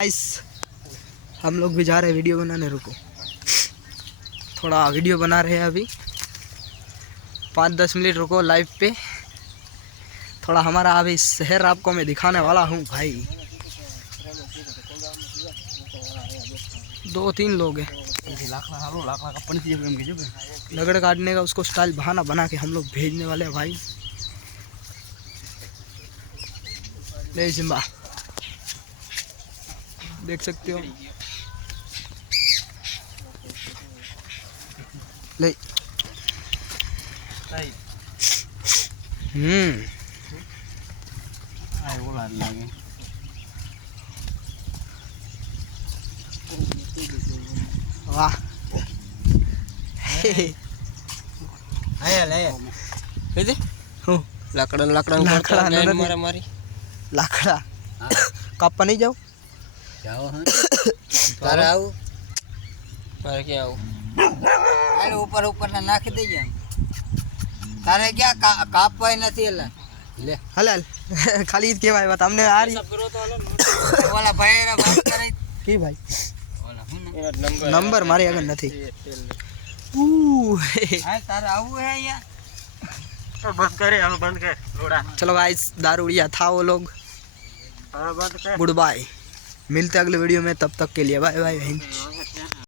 Guys हम लोग भी जा रहे हैं वीडियो बनाने। रुको थोड़ा वीडियो बना रहे हैं अभी 5-10 मिनट रुको लाइव पे। थोड़ा हमारा अभी शहर आपको मैं दिखाने वाला हूँ भाई। 2-3 लोग हैं। लगड़ काटने का उसको स्टाइल बहाना बना के हम लोग भेजने वाले हैं भाई। ले जिम्बा देख सकते हो। ले वाह लाकड़ा कापा नहीं जाओ तारे आऊ मारे क्या आऊ अरे ऊपर ऊपर ना नाख दे जा तारे क्या कापवाय નથી ले हल खाली के भाई बता हमने आ रही वाला भाईरा बात करे की भाई वाला नंबर मारे अगर नहीं हां तारे आऊ है या तो बंद करे हम बंद कर लोड़ा। चलो गाइस दारूड़िया था वो लोग। बंद कर। गुड बाय, मिलते अगले वीडियो में, तब तक के लिए बाय बाय।